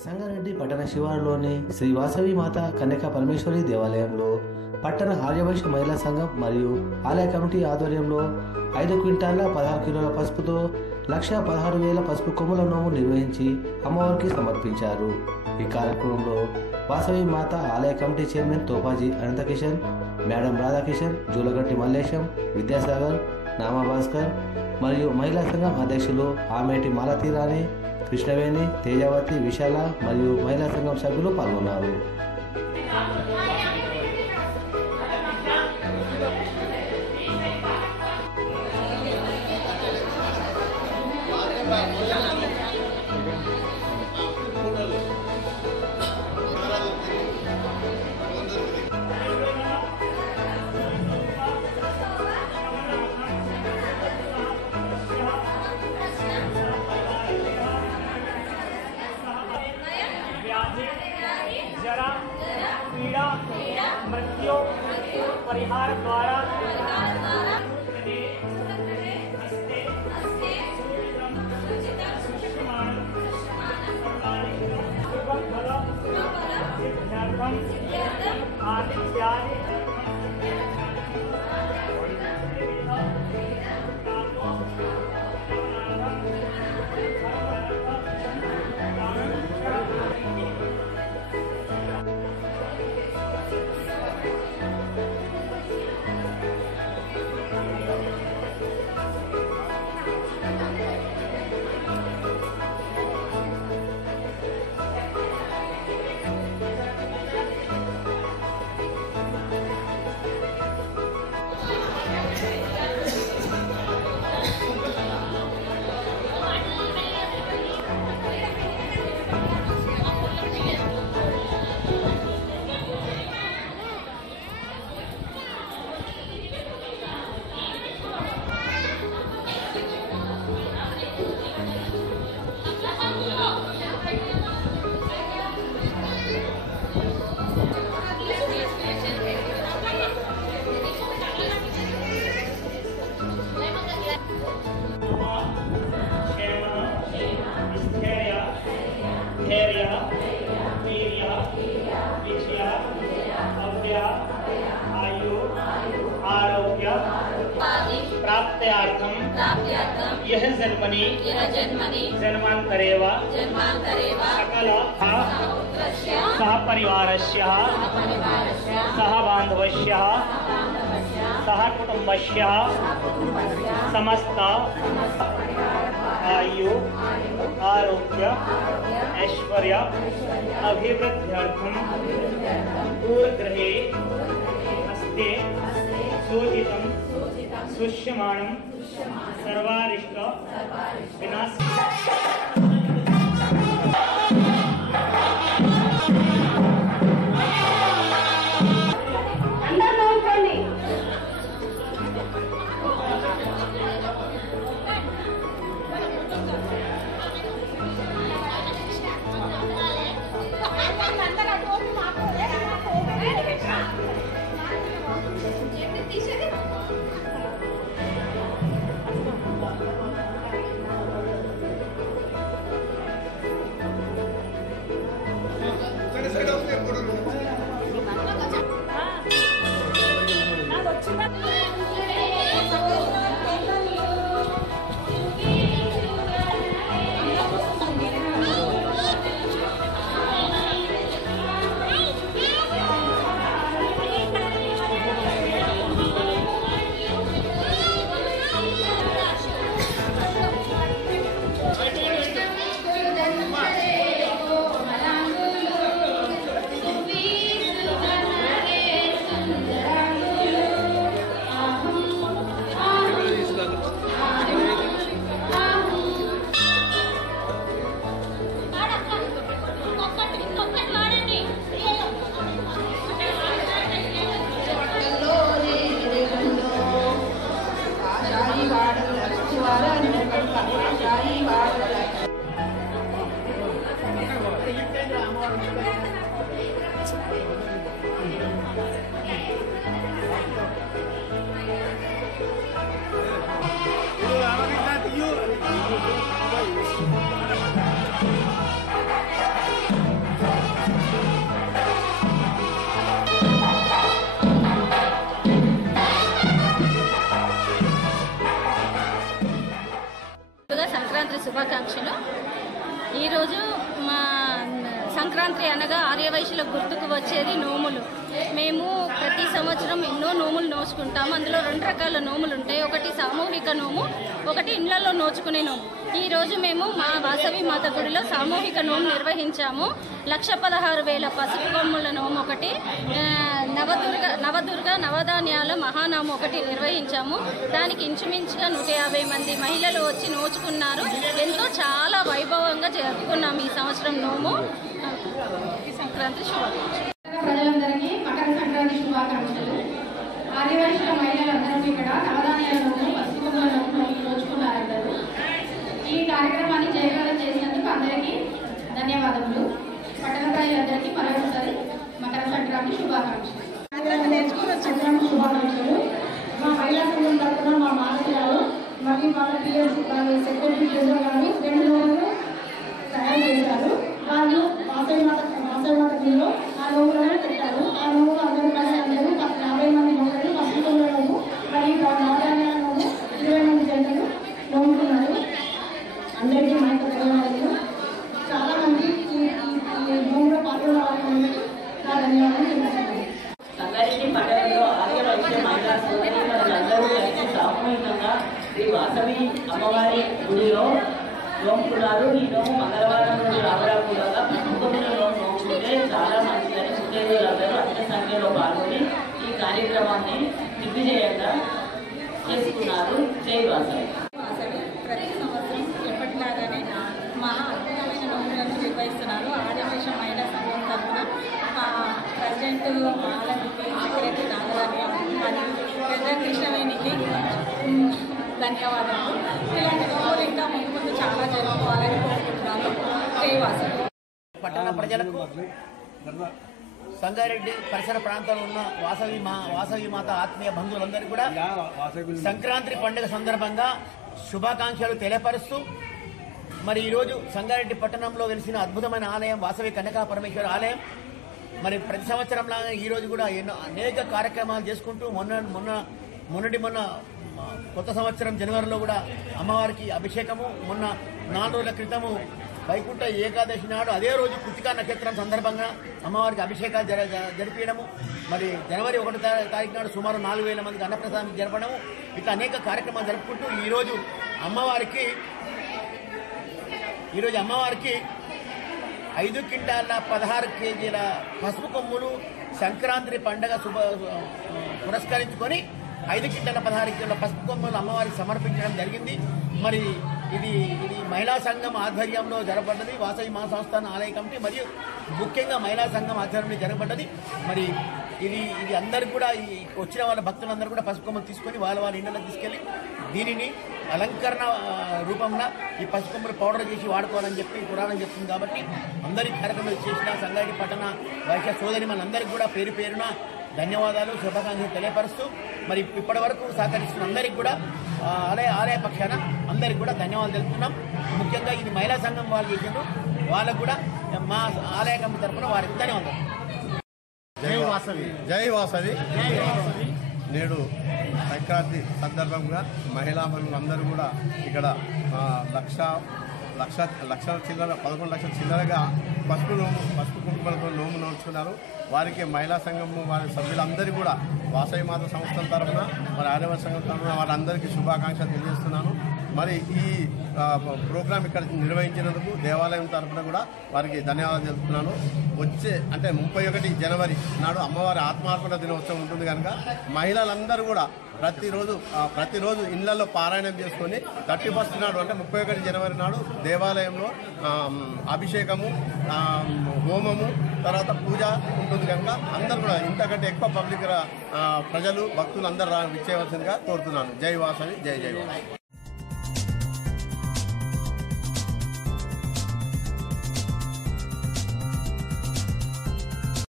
సంగారెడ్డి పట్టణ శివారులోని శ్రీ వాసవి మాత కన్యకా పరమేశ్వరి దేవాలయంలో పట్టణ ఆర్యవైశ్య మహిళా సంఘం మరియు ఆలయ కమిటీ ఆధ్వర్యంలో 5 క్వింటాళ్ల 16 కిలోల పసుపుతో 1,16,000 పసుపు కొమ్ముల నోము నిర్వహించి అమ్మవారికి సమర్పించారు. ఈ కార్యక్రమంలో వాసవి మాత ఆలయ committee chairman Topaji Anantakishan, madam Radhakishan, Julaganti Mallesham, Vidyasagar, Namabhaskar మరియు మహిళా సంఘం అధ్యక్షులు ఆమేటి మాలతీరాణి, కృష్ణవేణి, తేజావతి, విశాల మరియు మహిళా సంఘం సభ్యులు పాల్గొన్నారు. जरा पीड़ा मृत्यु परिहार द्वारा आदित्यादि आयु आरोग्य प्राप्त्यार्थम यह जन्मनि जन्मांतरेव सकल सह परिवारस्य सह बांधवस्य सह कुटुंबस्य समस्त आयु आरोग्य ऐश्वर्य अभिवृद्ध्यर्थम पूर्वग्रहे हस्ते सूचितं सुष्यमाणं सर्वारिष्ट विनाश మా సంక్రాంతి అనగా ఆర్యవైశ్యులకు గుర్తుకు వచ్చేది నోములు. మేము ప్రతి సంవత్సరం ఎన్నో నోములు నోచుకుంటాము. అందులో 2 రకాల నోములు ఉంటాయి. ఒకటి సామూహిక నోము, ఒకటి ఇళ్లలో నోచుకునే నోము. ఈరోజు మేము మా వాసవి మాత గుడిలో సామూహిక నోము నిర్వహించాము. 1,16,000 పసుపు కొమ్ముల నోము ఒకటి, నవదుర్గ నవధాన్యాల మహానాము ఒకటి నిర్వహించాము. దానికి ఇంచుమించుగా 150 మంది మహిళలు వచ్చి నోచుకున్నారు. ఎంతో చాలా వైభవంగా జరుపుకున్నాము ఈ సంవత్సరం నోము. ఈ సంక్రాంతి శుభాకాంక్షలు. ప్రజలందరికీ మకర సంక్రాంతి శుభాకాంక్షలు. ఆదివాసీ మహిళలందరూ ఇక్కడ నవధాన్యాల నోము, పసుపు కొమ్ముల నోము నోచుకున్నారందరూ. ఈ కార్యక్రమాన్ని జయప్రదం చేసినందుకు అందరికీ ధన్యవాదములు. పట్టణ ప్రజలందరికీ మరొకసారి మకర సంక్రాంతి శుభాకాంక్షలు. సంక్రాంతి శుభాకాంక్షలు. మా మహిళా సంఘం తరఫున మా మానసికాలు మరియు వాళ్ళ పిఎస్ సెక్రటరీ జనరల్ గారు 2 నోములు తయారు చేశారు. వాళ్ళు వాసవి మాత గుడిలో ఆ నోములను పెట్టారు. ఆ నోములు అందరూ కలిసి 50 మంది మొక్కలు పసుపు కొమ్ముల నోము మరియు నవధాన్యాల నోము 20 మంది జంటలు నోముకున్నారు. అందరికీ మా యొక్క ధన్యవాదాలు. చాలా మంది ఈ నోములో పాల్గొన్న వాళ్ళకి నా ధన్యవాదాలు తెలుపుతున్నాను. సంగారెడ్డి పట్టణంలో ఆర్యవైశ్య మహిళా సోదరీమణులందరూ కలిసి సామూహికంగా శ్రీ వాసవి అమ్మవారి గుడిలో నోముకున్నారు. ఈ నోము మంగళవారం నుండి రాబరాకుండా కుటుంబంలో నోముకుంటే చాలా మంచిదని సుఖేంద్రులందరూ అధిక సంఖ్యలో పాల్గొని ఈ కార్యక్రమాన్ని దిగ్విజయంగా చేసుకున్నారు. జై వాసవి. ప్రతి సంవత్సరం ఎప్పటిలాగానే మా అద్భుతమైన నోములను నిర్వహిస్తున్నారు. ఆర్యవైశ్య మహిళా సంఘం తరఫున మా ప్రెసిడెంట్ మాలతికి, సెక్రటరీ నాగరాజ్యం మరియు పెద్ద కృష్ణవేణికి ధన్యవాదాలు. ఇలాంటి నోములు ఇంకా ముందు చాలా జరుపుకోవాలని కోరుకుంటున్నాను. జై వాసవి. పట్టణ ప్రజలకు, సంగారెడ్డి పరిసర ప్రాంతాల్లో ఉన్న వాసవి మాత ఆత్మీయ బంధువులందరికీ కూడా సంక్రాంతి పండుగ సందర్భంగా శుభాకాంక్షలు తెలియపరుస్తూ, మరి ఈరోజు సంగారెడ్డి పట్టణంలో వెలిసిన అద్భుతమైన ఆలయం వాసవి కన్యకా పరమేశ్వర ఆలయం. మరి ప్రతి సంవత్సరంలాగా ఈరోజు కూడా అనేక కార్యక్రమాలు చేసుకుంటూ మొన్న కొత్త సంవత్సరం జనవరిలో కూడా అమ్మవారికి అభిషేకము, మొన్న 4 రోజుల క్రితము వైకుంఠ ఏకాదశి నాడు అదే రోజు కృతికా నక్షత్రం సందర్భంగా అమ్మవారికి అభిషేకాలు జరిపించడము, మరి జనవరి 1వ తారీఖు నాడు సుమారు 4,000 మందికి అన్నప్రసాదం జరపడము, ఇట్లా అనేక కార్యక్రమాలు జరుపుకుంటూ ఈరోజు అమ్మవారికి 5 క్వింటాల 16 కేజీల పసుపు కొమ్ములు సంక్రాంతి పండుగ పురస్కరించుకొని 5 క్వింటాల 16 కిలోల పసుపు కొమ్ములు అమ్మవారికి సమర్పించడం జరిగింది. మరి ఇది మహిళా సంఘం ఆధ్వర్యంలో జరగబడ్డది. వాసవి మహాసంస్థాన ఆలయ కమిటీ మరియు ముఖ్యంగా మహిళా సంఘం ఆధ్వర్యంలో జరగబడ్డది. మరి ఇది అందరు కూడా వచ్చిన వాళ్ళ భక్తులందరూ కూడా పసుపు కొమ్మలు తీసుకొని వాళ్ళ ఇండ్లకు తీసుకెళ్లి దీనిని అలంకరణ రూపంలో ఈ పసుపు కొమ్మలు పౌడర్ చేసి వాడుకోవాలని చెప్పి పురాణం చెప్తుంది. కాబట్టి అందరి కార్యక్రమాలు చేసిన సంగారెడ్డి పట్టణ వైశ్య సోదరి మనందరికీ కూడా పేరు పేరున ధన్యవాదాలు, శుభాకాంక్షలు తెలియపరుస్తూ, మరి ఇప్పటి వరకు సహకరిస్తున్న అందరికీ కూడా ఆలయ పక్షాన అందరికీ కూడా ధన్యవాదాలు తెలుపుతున్నాం. ముఖ్యంగా ఇది మహిళా సంఘం వాళ్ళు చేసిండ్రు, వాళ్ళకు కూడా మా ఆలయ కమిటీ తరఫున వారికి ధన్యవాదాలు. జై వాసవి. జై వాసవి. నేడు సంక్రాంతి సందర్భంగా మహిళా మనులందరూ కూడా ఇక్కడ 1,00,000 చిల్లర 11 లక్షల చిల్లరగా పసుపు కుంకుమలతో నోము నోచుకున్నారు. వారికి మహిళా సంఘము వారి సభ్యులందరూ కూడా వాసవి మాత సంస్థల తరఫున, మరి ఆర్యవైశ్య సంఘం తరఫున వాళ్ళందరికీ శుభాకాంక్షలు తెలియజేస్తున్నాను. మరి ఈ ప్రోగ్రాం ఇక్కడ నిర్వహించినందుకు దేవాలయం తరఫున కూడా వారికి ధన్యవాదాలు తెలుపుతున్నాను. వచ్చే అంటే 31 జనవరి నాడు అమ్మవారి ఆత్మార్పణ దినోత్సవం ఉంటుంది కనుక మహిళలందరూ కూడా ప్రతిరోజు ఇళ్లలో పారాయణం చేసుకొని 31 నాడు అంటే 31 జనవరి నాడు దేవాలయంలో అభిషేకము, హోమము, తర్వాత పూజ ఉంటుంది కనుక అందరూ కూడా ఇంతకంటే ఎక్కువ పబ్లిక్ ప్రజలు భక్తులు అందరూ విచ్చేయవలసిందిగా కోరుతున్నాను. జై వాసవి. జై వాసవి.